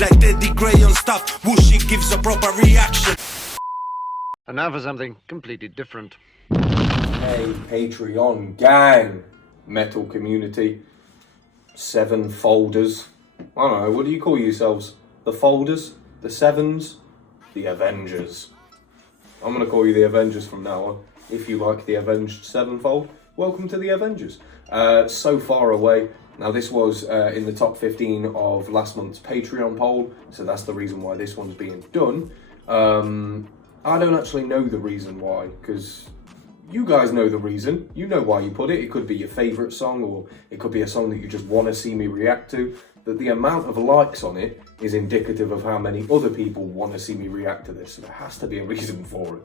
like Teddy Gray on stuff. Whooshy gives a proper reaction. And now for something completely different. Hey, Patreon gang, metal community, Sevenfolders. I don't know, what do you call yourselves? The Folders? The Sevens? The Avengers. I'm gonna call you the Avengers from now on. If you like the Avenged Sevenfold, welcome to the Avengers. So far away. Now this was in the top 15 of last month's Patreon poll, so that's the reason why this one's being done. I don't actually know the reason why, because you guys know the reason. You know why you put it. It could be your favourite song, or it could be a song that you just want to see me react to. But the amount of likes on it is indicative of how many other people want to see me react to this. So there has to be a reason for it.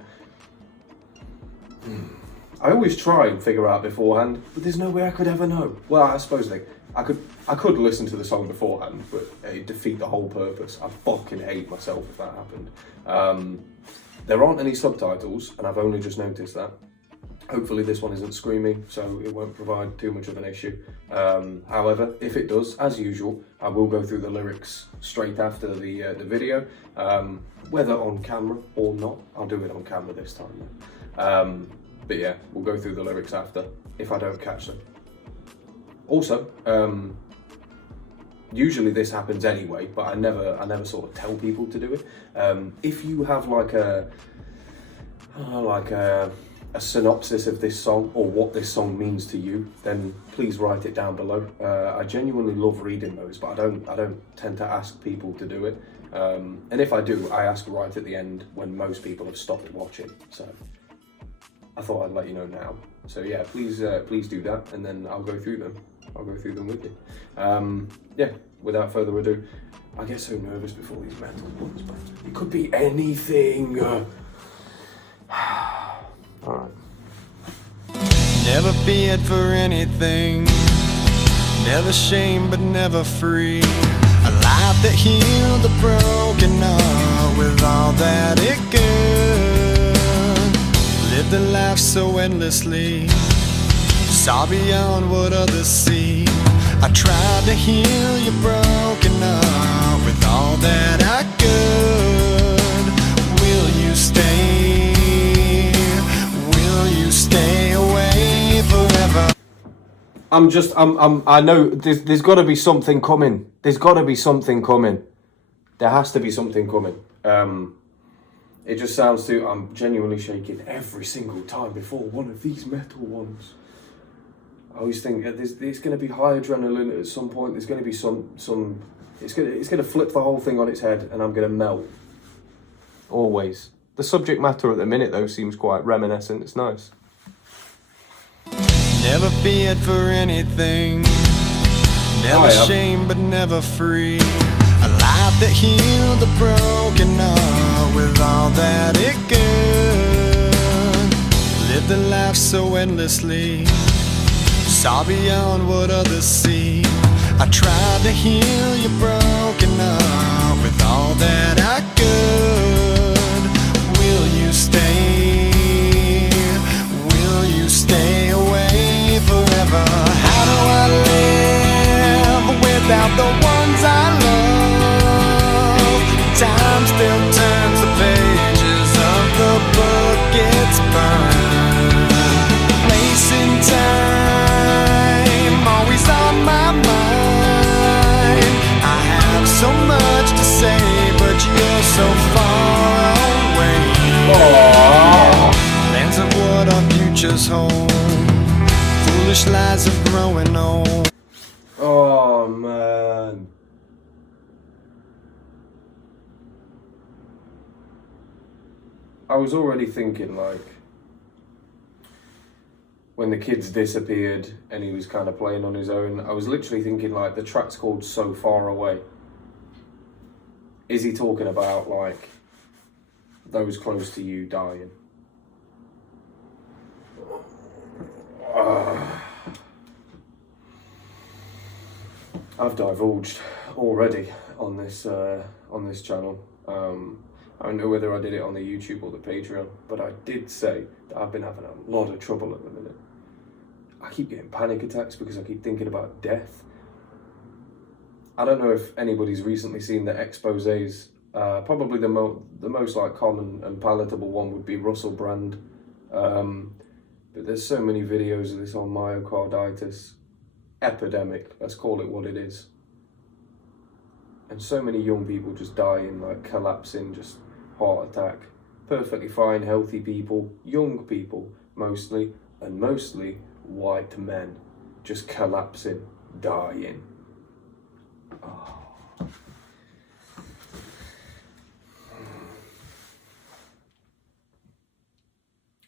I always try and figure out beforehand, but there's no way I could ever know. Well, I suppose I could listen to the song beforehand, but it'd defeat the whole purpose. I fucking hate myself if that happened. There aren't any subtitles, and I've only just noticed that. Hopefully this one isn't screaming, so it won't provide too much of an issue. However, if it does, as usual, I will go through the lyrics straight after the video. Whether on camera or not, I'll do it on camera this time. But yeah, we'll go through the lyrics after, if I don't catch them. Also, usually this happens anyway, but I never sort of tell people to do it. If you have like a synopsis of this song or what this song means to you, then please write it down below. I genuinely love reading those, but I don't tend to ask people to do it. And if I do, I ask right at the end when most people have stopped watching. So I thought I'd let you know now. So yeah, please do that, and then I'll go through them. I'll go through them with you. Yeah, without further ado, I get so nervous before these metal ones, but it could be anything. Alright. Never feared for anything, never shamed but never free. A life that healed the broken heart with all that it could. Lived a life so endlessly, saw beyond what others see. I tried to heal your broken heart with all that I could. Will you stay? Will you stay away forever? I know there's got to be something coming. There's got to be something coming. There has to be something coming. It just sounds too. I'm genuinely shaking every single time before one of these metal ones. I always think there's going to be high adrenaline at some point. There's going to be some. It's going to flip the whole thing on its head, and I'm going to melt. Always. The subject matter at the minute though seems quite reminiscent. It's nice. Never feared for anything, never shamed but never free. A life that healed the broken heart with all that it could. Lived a life so endlessly, saw beyond what others see. I tried to heal your broken heart with all that I could. Will you stay? Will you stay away forever? How do I live without the ones I love? Time still turns the pages of the book, it's burned. Place and time always on my mind. I have so much to say, but you're so far away. Aww. Lands of what our futures hold, foolish lies of growing old. Oh man. I was already thinking, like, when the kids disappeared and he was kind of playing on his own, I was literally thinking, like, the track's called So Far Away. Is he talking about, like, those close to you dying? I've divulged already on this channel. I don't know whether I did it on the YouTube or the Patreon, but I did say that I've been having a lot of trouble at the minute. I keep getting panic attacks because I keep thinking about death. I don't know if anybody's recently seen the exposés. Probably the most like common and palatable one would be Russell Brand. But there's so many videos of this whole myocarditis epidemic, let's call it what it is. And so many young people just dying, like collapsing, just heart attack. Perfectly fine, healthy people, young people mostly, and mostly white men, just collapsing, dying. Oh.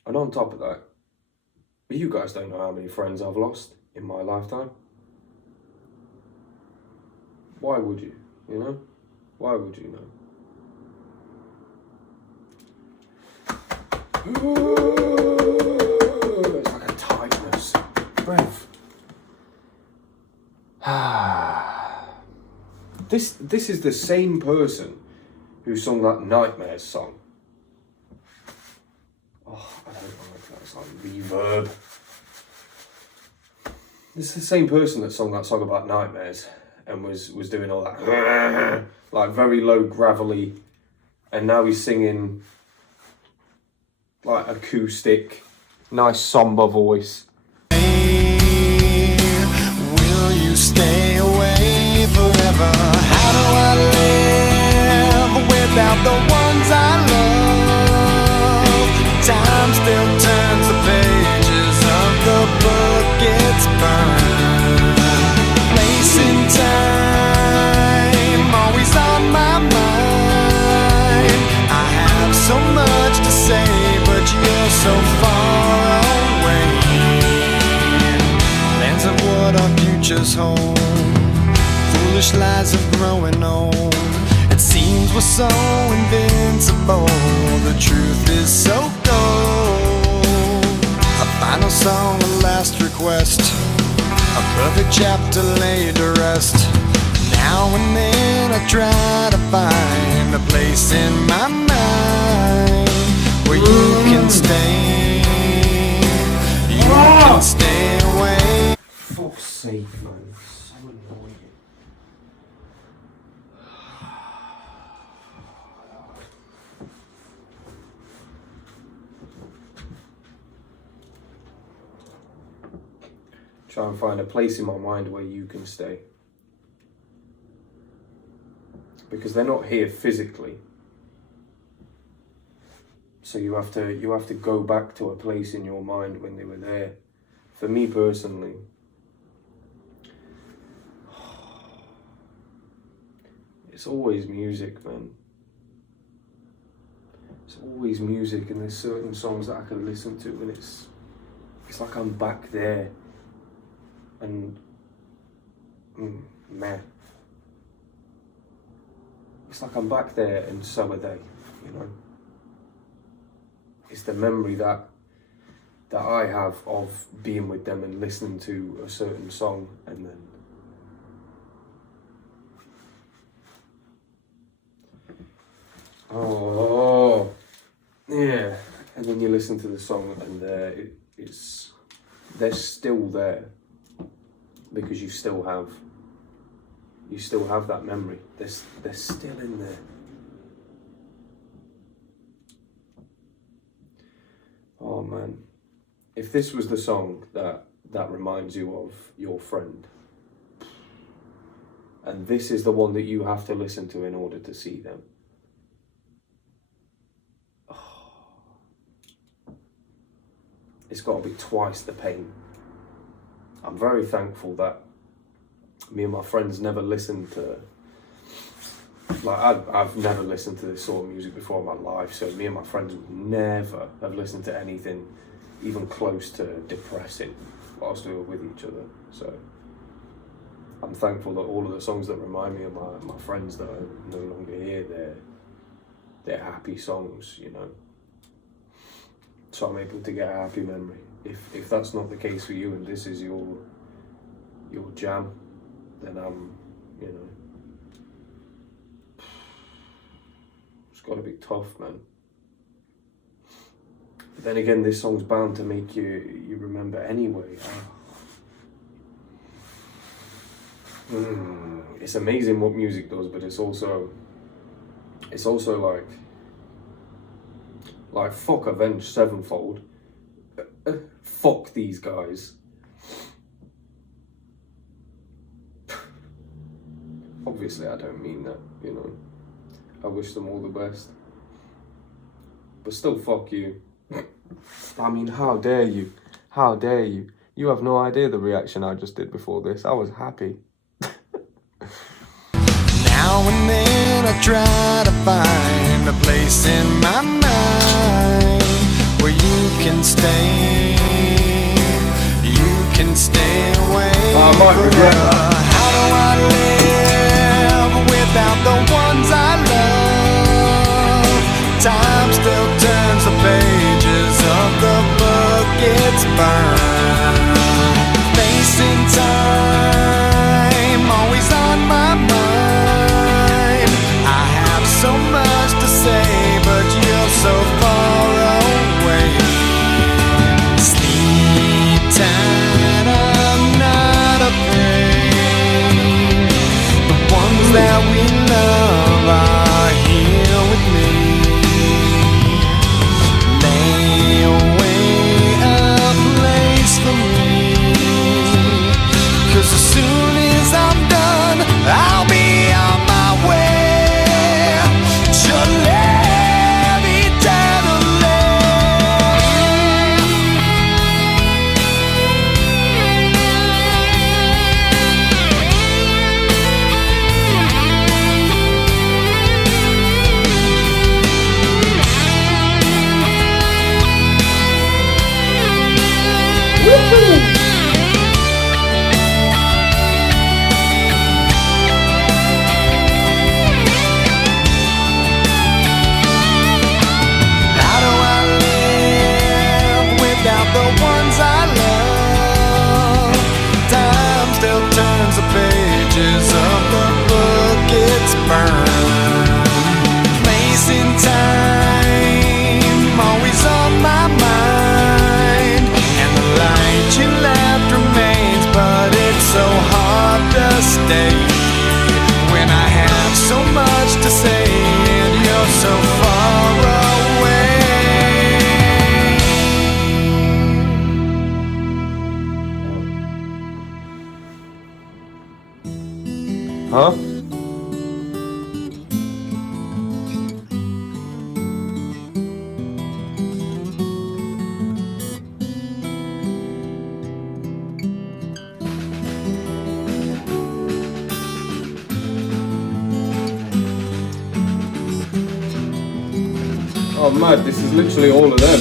And on top of that, you guys don't know how many friends I've lost in my lifetime. Why would you? You know? Why would you know? It's like a tightness. Breath. This is the same person who sung that Nightmares song. Oh, I don't like that. It's like reverb. This is the same person that sung that song about nightmares and was doing all that like very low gravelly, and now he's singing like acoustic, nice somber voice. Will you stay away forever? How do I live without the ones I love? Time still turns the pages of the book, it's burned. Place in time, always on my mind. I have so much to say, but you're so far away. Lands of what our futures hold, foolish lies of growing old. It seems we're so invincible, the truth is so cold. A final song, a last request, a perfect chapter laid to rest. Now and then I try to find a place in my mind where you can stay, you can stay away. Fuck's sake, man. It's so annoying. Try and find a place in my mind where you can stay. Because they're not here physically. So you have to go back to a place in your mind when they were there. For me personally, it's always music, man. It's always music, and there's certain songs that I can listen to and it's like I'm back there. And meh. It's like I'm back there and so are they, you know. It's the memory that I have of being with them and listening to a certain song, and then oh yeah, and then you listen to the song and they're still there. Because you still have that memory. They're still in there. Oh man, if this was the song that reminds you of your friend, and this is the one that you have to listen to in order to see them, it's got to be twice the pain. I'm very thankful that me and my friends never listened to, like I've never listened to this sort of music before in my life, so me and my friends would never have listened to anything even close to depressing whilst we were with each other. So I'm thankful that all of the songs that remind me of my friends that are no longer here, they're happy songs, you know. So I'm able to get a happy memory. If that's not the case for you and this is your jam, then you know, it's got to be tough, man. But then again, this song's bound to make you remember anyway. it's amazing what music does, but it's also like fuck Avenged Sevenfold. Fuck these guys. Obviously, I don't mean that, you know. I wish them all the best. But still, fuck you. I mean, how dare you? How dare you? You have no idea the reaction I just did before this. I was happy. Now and then I try to find a place in my mind where you can stay away. I might regret that. How do I live without the ones I love? Time still turns the pages of the book it's burned. Facing time, always on my mind. I have so much to say, but you're so far away. Sleep tight, I'm not afraid. The ones that we love are here with me. Lay away a place for me, 'cause as soon as I'm done, I'll be on my way to live eternally. How do I live without the ones I love? Time still turns the pages of the book it's burned. Place in time, always on my mind. And the light you left remains, but it's so hard to stay when I have so much to say and you're so far away. Huh? Oh, mad, this is literally all of them.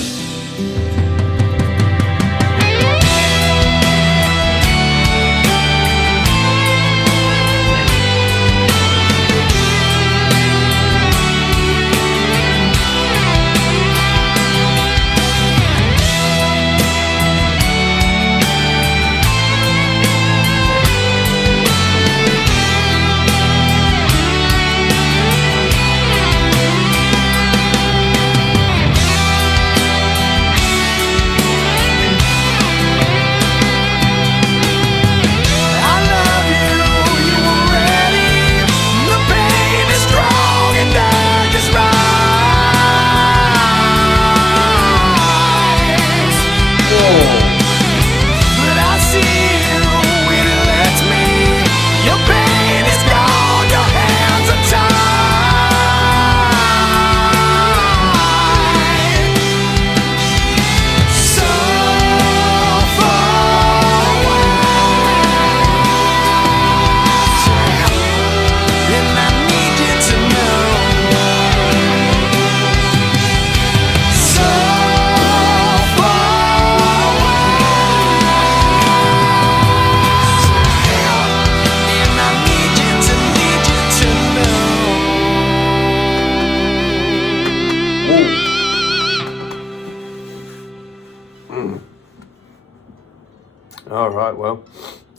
Alright, well,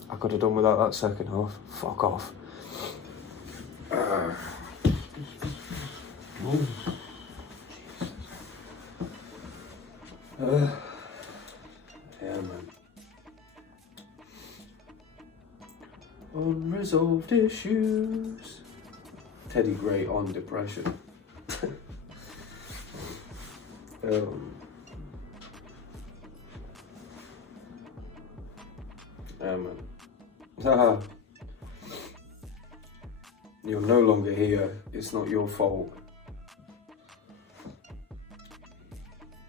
I could have done without that second half. Fuck off. Yeah, man. Unresolved. unresolved issues. Teddy Gray on depression. Yeah, man. Haha. You're no longer here. It's not your fault.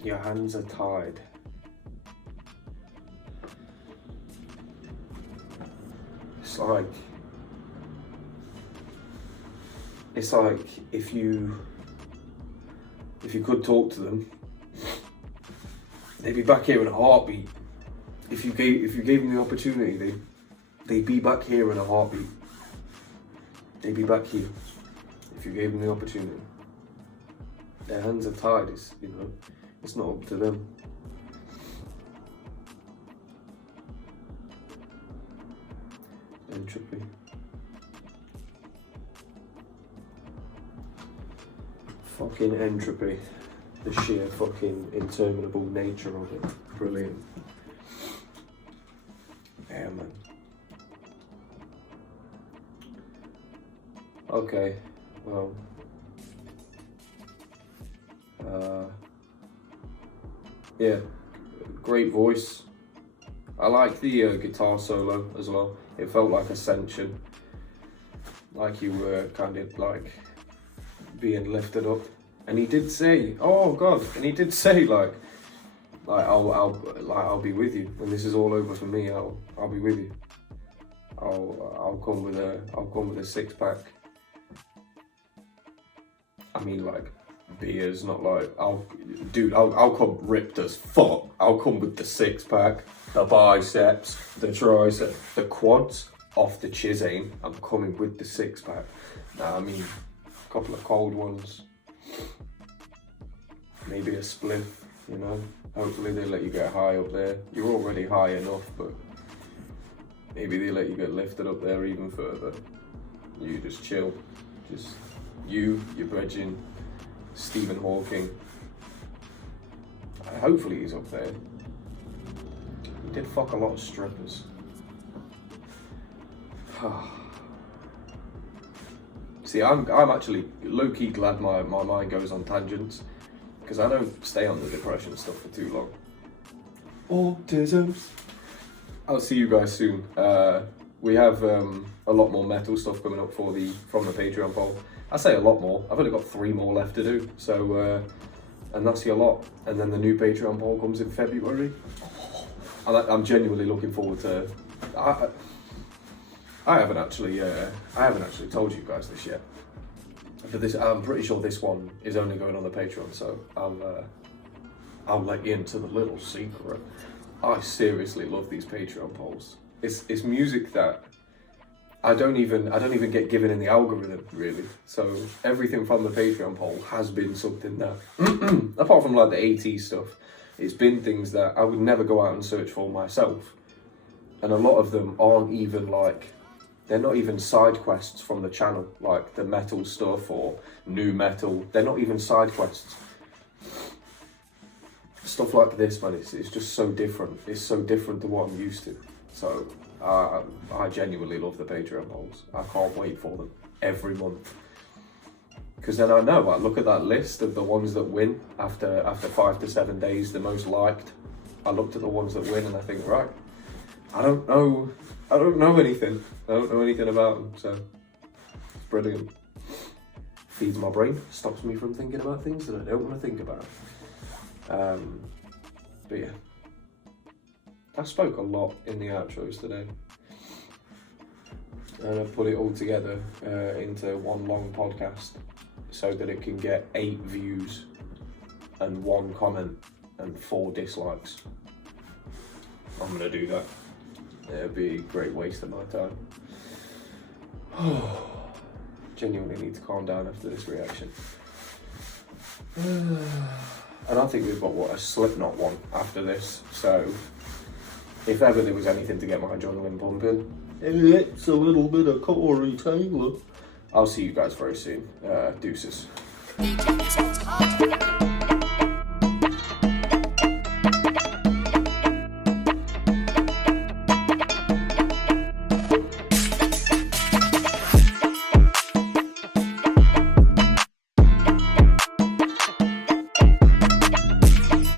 Your hands are tied. It's like if you could talk to them, they'd be back here in a heartbeat. If you gave them the opportunity, they'd be back here in a heartbeat. They'd be back here if you gave them the opportunity. Their hands are tied. It's not up to them. Entropy. Fucking entropy. The sheer fucking interminable nature of it. Brilliant. Yeah, man. Okay, well. Yeah, great voice. I like the guitar solo as well. It felt like Ascension. Like you were kind of like being lifted up. And he did say, oh God, and he did say like I'll be with you when this is all over for me. I'll be with you. I'll come with a 6-pack. I mean, like beers, not like I'll come ripped as fuck. I'll come with the 6-pack, the biceps, the triceps, the quads off the chisane. I'm coming with the 6-pack. Nah, I mean, a couple of cold ones, maybe a spliff. Hopefully they let you get high up there. You're already high enough, but maybe they let you get lifted up there even further. You just chill. Just your brethren, Stephen Hawking. Hopefully he's up there. He did fuck a lot of strippers. See, I'm actually low-key glad my mind goes on tangents, because I don't stay on the depression stuff for too long. Autism. I'll see you guys soon. We have a lot more metal stuff coming up from the Patreon poll. I say a lot more. I've only got 3 more left to do. So, and that's your lot. And then the new Patreon poll comes in February. I'm genuinely looking forward to. I haven't actually told you guys this yet. But I'm pretty sure this one is only going on the Patreon, so I'll let you into the little secret. I seriously love these Patreon polls. It's music that I don't even get given in the algorithm, really. So everything from the Patreon poll has been something that, apart from like the AT stuff, it's been things that I would never go out and search for myself. And a lot of them aren't even like, they're not even side quests from the channel, like the metal stuff or new metal. They're not even side quests. Stuff like this, man, it's just so different. It's so different to what I'm used to. So I genuinely love the Patreon polls. I can't wait for them every month. Because then I look at that list of the ones that win after 5 to 7 days, the most liked. I looked at the ones that win and I think, right, I don't know anything. I don't know anything about them, so it's brilliant. Feeds my brain, stops me from thinking about things that I don't want to think about. But yeah, I spoke a lot in the outros today, and I've put it all together into one long podcast so that it can get 8 views and 1 comment and 4 dislikes. I'm gonna do that. It'd be a great waste of my time. Genuinely need to calm down after this reaction. And I think we've got a Slipknot one after this, so if ever there was anything to get my adrenaline pumping, it's a little bit of Corey Taylor. I'll see you guys very soon. Deuces.